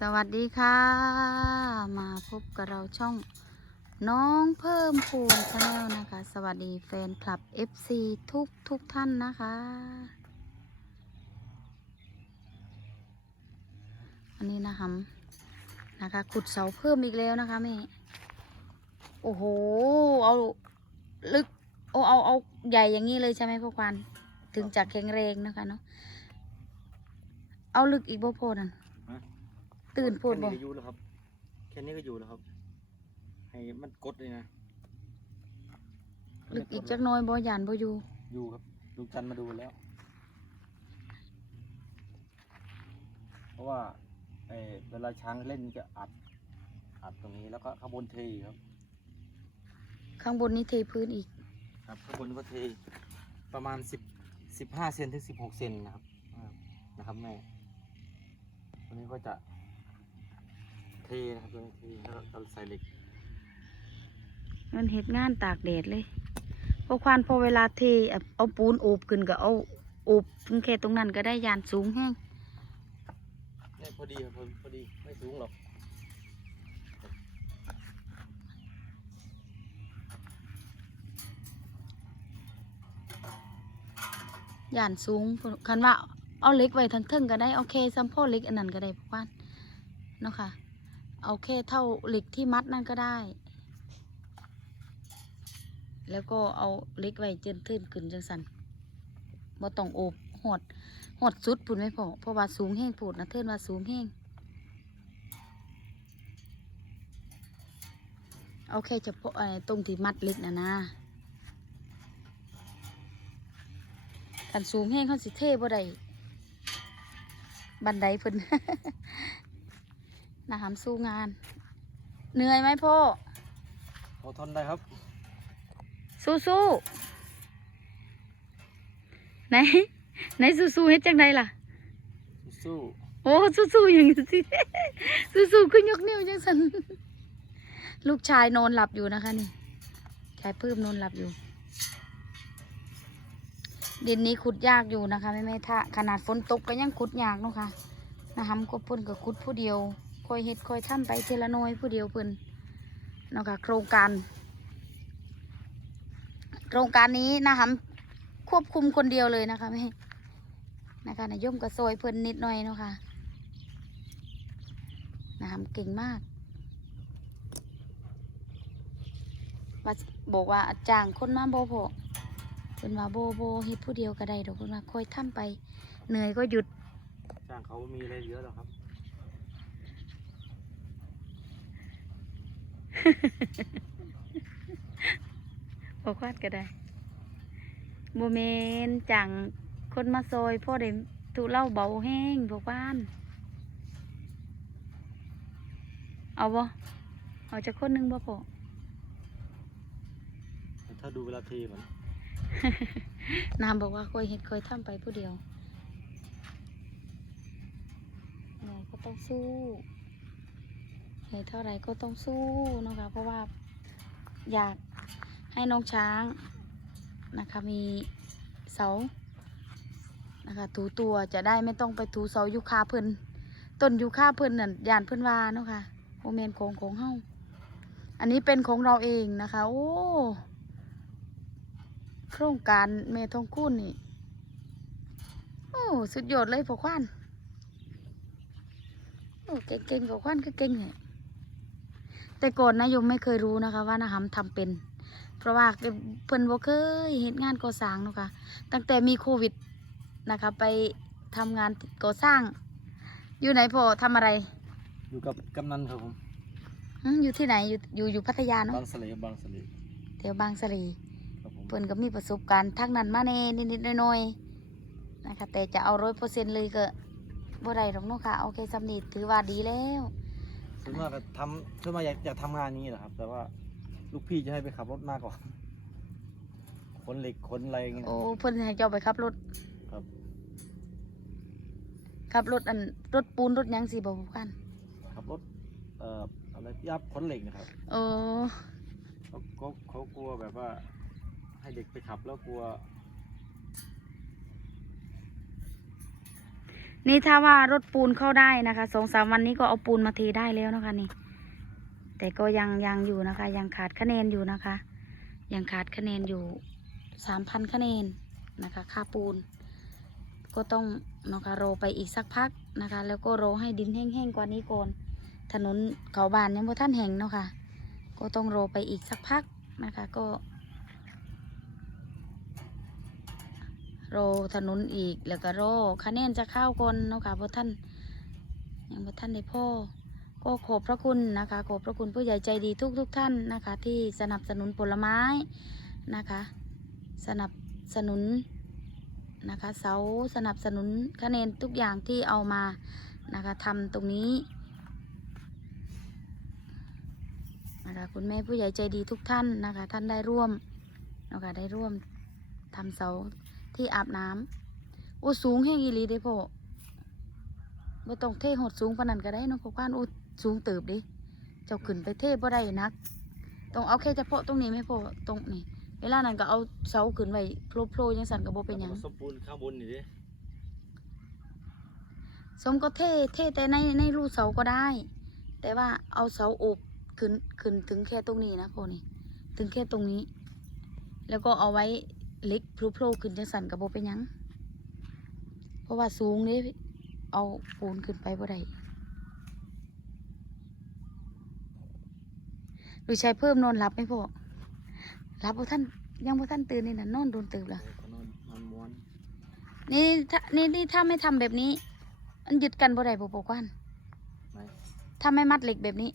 สวัสดีค่ะ มาพบกับเราช่องน้องเพิ่มพูนชาแนลนะคะ สวัสดีแฟนคลับ FC ทุกทุกท่านนะคะวันนี้นะคะนะคะ ขุดเสาเพิ่มอีกแล้วนะคะแม่ โอ้โห เอาลึกโอ้เอาเอาใหญ่อย่างนี้เลยใช่ไหมพ่อควันถึงจะแข็งแรงนะคะเนาะเอาลึกอีกบ่พอนั่นฮะ ตื่นพูดแค่บ่นี้ก็อยู่แล้วครับ แค่นี้ก็อยู่แล้วครับ ให้มันกดเลยนะลึกอีกจักหน้อยบ่ยานบ่อยู่อยู่ครับลุงจันทร์มาดูแล้ว เพราะว่าเอ่อเวลาช้างเล่นจะอัด อัดตรงนี้แล้วก็ข้างบนเทอีกครับ ข้างบนนี้เทพื้นอีก ครับข้างบนก็เทประมาณสิบสิบห้าเซนถึงสิบหกเซนนะครับอ่านะครับแม่ตัวนี้ก็จะ เทนะครับตัวนี้เทแล้วก็เราใส่เหล็กมันเฮ็ดงานตากแดดเลยพอควานพอเวลาเทเอาเอาปูนโอบขึ้นก็เอาโอบถึงแค่ตรงนั้นก็ได้ยานสูงแห้งเนี่ยพอดีครับพอพอดีไม่สูงหรอกยานสูงคันว่าเอาเหล็กไว้ทั้งเทิงก็ได้เอาแค่ซัมพ่อเหล็กอันนั้นก็ได้พอควานเนาะค่ะ เอาแค่เท่าเหล็กที่มัดนั่นก็ได้ แล้วก็เอาเหล็กไว้เจนทื่นขึ้นจังสันบ่ต้องโอบหดหดสุดพูดไม่พอเพราะว่าสูงแห้งพูดนะเทินว่าสูงแห้งเอาแค่เฉพาะตรงที่มัดเหล็กนะนะกันสูงแห้งเขาสิเท่บ่ได้บันไดเพิ่น นะหามสู้งาน เหนื่อยไหมพ่อพอทนได้ครับ สู้สู้ๆไหนไหนสู้สู้ๆเฮ็ดจังไดล่ะ สู้โอ้สู้สู้ๆอย่างนี้สิสู้สู้ๆขึ้นยกนิ้วจังสันลูกชายนอนหลับอยู่นะคะนี่ชายเพิ่มนอนหลับอยู่ดินนี้ขุดยากอยู่นะคะแม่แม่ถ้าขนาดฝนตกก็ยังขุดยากเนาะค่ะนะคะก็เพิ่นก็ขุดผู้เดียวค อยเฮ็ดคอยทำไปเทละน้อยผู้เดียวเพิ่นเนาะค่ะโครงการ โครงการนี้นะคะควบคุมคนเดียวเลยนะคะแม่นะคะนายยมก็ซอยเพิ่นนิดหน่อยเนาะค่ะนะคะเก่งมากว่าบอกว่าจ้างคนมาโบโพเพิ่นว่าโบโบเฮ็ดผู้เดียวก็ได้ดอกเพิ่นว่าคอยทำไป เหนื่อยก็หยุดจ้างเขามีอะไรเยอะแล้วครับ บอกวาดก็ได้โมเมนจังคนมาซอยพ่อได้ถูเล่าเบาแห้งบอกว่านเอาบ่เอาจะคนหนึงบ่พอถ้าดูเวลาเทเหมือนน้ำบอกว่าคอยเห็ดคอยทำไปผู้เดียวไหนก็ต้องสู้ เหนเท่าไรก็ต้องสู้นะคะเพราะว่าอยากให้น้องช้างนะคะมีเสานะคะถูตัวจะได้ไม่ต้องไปถูเสายูคาเพิ่นต้นยูคาเพิ่นน่ะยานเพิ่นวาเนาะค่ะโมเมนของของเฮาอันนี้เป็นของเราเองนะคะ โอ้โครงการเมทองคุณนี่โอ้สุดยอดเลยพอควันโอ้เก่งๆพอควันก็เก่งเลย แต่ก่อนนายมไม่เคยรู้นะคะ ว่านาหำทำเป็น เพราะว่าเพิ่นบ่เคยเห็นงานก่อสร้างเนาะค่ะตั้งแต่มีโควิดนะคะ ไปทำงานก่อสร้าง อยู่ไหนพอทำอะไร อยู่กับกำนันครับผมหึอยู่ที่ไหนอยู่อยู่อยู่พัทยาเนาะบางสะเลบางสะเลแถวบางสะเลครับผมเพิ่นก็มีประสบการณ์ทั้งนั้นมาแน่นิดๆหน่อยๆนะคะ แต่จะเอาร้อยเปอร์เซ็นต์เลยก็บ่ได้หรอกเนาะค่ะเอาแค่สำนีถือว่าดีแล้ว ส่วนมากก็ทำส่วนมากอยากอยากทำงานนี้แหละครับ แต่ว่าลูกพี่จะให้ไปขับรถมากกว่าขนเหล็กขนอะไรอย่างเงี้ย โอ้เพิ่นให้เจ้าไปขับรถครับ ขับรถอันรถปูนรถหยังสิบ่พูกันขับรถเอ่ออะไรพี่อัพขนเหล็กนะครับเออ เขาเขาเขากลัวแบบว่า ให้เด็กไปขับแล้วกลัว นี่ถ้าว่ารถปูนเข้าได้นะคะสองสามวันนี้ก็เอาปูนมาเทได้แล้วนะคะนี่ แต่ก็ยังยังอยู่นะคะ ยังขาดคะแนนอยู่นะคะ ยังขาดคะแนนอยู่สามพันคะแนนนะคะ ค่าปูน ก็ต้องนะคะรอไปอีกสักพักนะคะ แล้วก็รอให้ดินแห้งๆกว่านี้ก่อนถนนเขาบานยังบ่ท่านแห่งเนาะค่ะก็ต้องรอไปอีกสักพักนะคะ ก็ รอถนนอีกแล้วก็รอคะแนนจะเข้าก่อนเนาะค่ะเพราะท่านยังบ่ท่านได้พ่อ ก็ขอบพระคุณนะคะ ขอบพระคุณผู้ใหญ่ใจดีทุกทุกท่านนะคะ ที่สนับสนุนผลไม้นะคะ สนับสนุนนะคะเสาสนับสนุนคะแนนทุกอย่างที่เอามานะคะทำตรงนี้นะคะคุณแม่ผู้ใหญ่ใจดีทุกท่านนะคะ ท่านได้ร่วมนะคะได้ร่วมทำเสา ที่อาบน้ำโอ้สูงแห้งอีหลีเด้พ่อบ่ต้องเทหดสูงปานนั้นก็ได้เนาะพ่อบ้านโอ้สูงเติบดิเจ้าขึ้นไปเทบ่ได้นักต้องเอาแค่เฉพาะตรงนี้ไหมพ่อตรงนี้เวลานั้นก็เอาเสาขึ้นไว้โผล่ๆยังสั่นก็บ่เป็นหยังสมปูนข้างบนนี่ดิสมก็เทเทแต่ในในรูเสาก็ได้ แต่ว่าเอาเสาโอบขึ้นขึ้นถึงแค่ตรงนี้นะพ่อนี่ถึงแค่ตรงนี้ แล้วก็เอาไว้ เล็กโผล่ๆขึ้นจังสั่นก็บ่เป็นหยัง เพราะว่าสูงนี่เอาปูนขึ้นไปบ่ได้ดูชายเพิ่มนอนหลับไหมพ่อหลับบ่ท่านยังบ่ท่านตื่นนี่นะนอนโดนตื่นละเขานอนนอนม้วนนี่ถ้านี่นี่ถ้าไม่ทำแบบนี้ มันยึดกันบ่ได้บ่ปกวันไหนถ้าไม่มัดเหล็กแบบนี้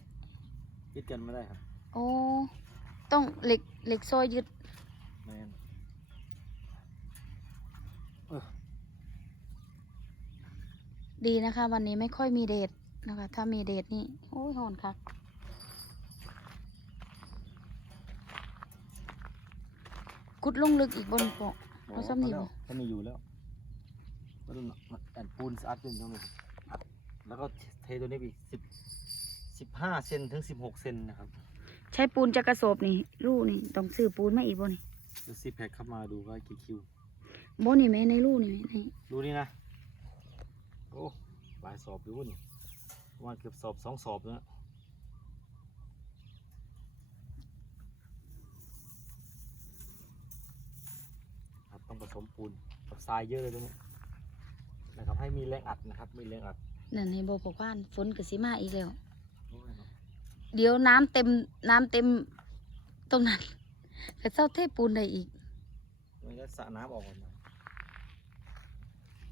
ยึดกันไม่ได้ครับ โอ้ต้องเหล็กเหล็กโซ่ยึด แมนเออ ดีนะคะ วันนี้ไม่ค่อยมีเดทนะคะ ถ้ามีเดทนี่โอ้ยหอนคักกุดลงลึกอีกบนปกเอาซ้ำนี่บ่ซ้ำนี่อยู่แล้วแล้วมันแอนปูนอัดเป็นตรงนี้อัดแล้วก็เทตัวนี้ไปอีกสิบสิบห้าเซนถึงสิบหกเซนนะครับ ใช้ปูนจะกระสอบนี่รูนี่ต้องซื้อปูนมาอีกบ่นี่แล้วซีแพคเข้ามาดูว่ากี่คิวบ่นี่ไหมในรูนี่ไหมในดูนี่นะ โอ้หลายสอบอยู่นี่ประมาณเกือบสอบสองสอบแล้วครับต้องผสมปูนกับทรายเยอะเลยตรงนี้นะครับให้มีแรงอัดนะครับมีแรงอัดนั่นในบ่ปกว่านฝนก็สิมาอีกแล้วโอ้ยเนาะเดี๋ยวน้ำเต็มน้ำเต็มตรงนั้นก็เจ้าเทปูนได้อีกมันก็สระน้ำออกก่อนหน่อย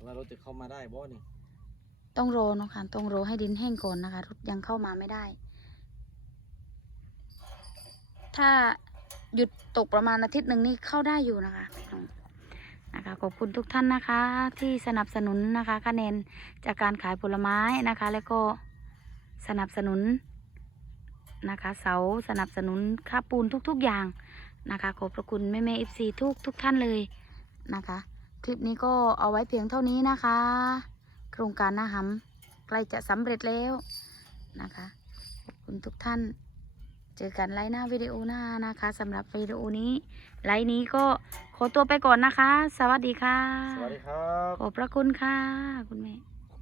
ว่ารถจะเข้ามาได้บ่นี่ ต้องรอนะคะต้องรอให้ดินแห้งก่อนนะคะรถยังเข้ามาไม่ได้ ถ้าหยุดตกประมาณอาทิตย์หนึ่งนี่เข้าได้อยู่นะคะพี่น้องนะคะขอบคุณทุกท่านนะคะ ที่สนับสนุนนะคะคะแนนจากการขายผลไม้นะคะ แล้วก็สนับสนุนนะคะ เสาสนับสนุนค่าปูนทุกๆอย่างนะคะ ขอบพระคุณแม่แม่เอฟซีทุกทุกท่านเลยนะคะ คลิปนี้ก็เอาไว้เพียงเท่านี้นะคะ โครงการหน้าหำใกล้จะสำเร็จแล้วนะคะขอบคุณทุกท่าน เจอกันไลน์หน้าวิดีโอหน้านะคะสำหรับวิดีโอนี้ ไลน์นี้ก็ขอตัวไปก่อนนะคะ สวัสดีค่ะ สวัสดีครับ ขอบพระคุณค่ะ คุณแม่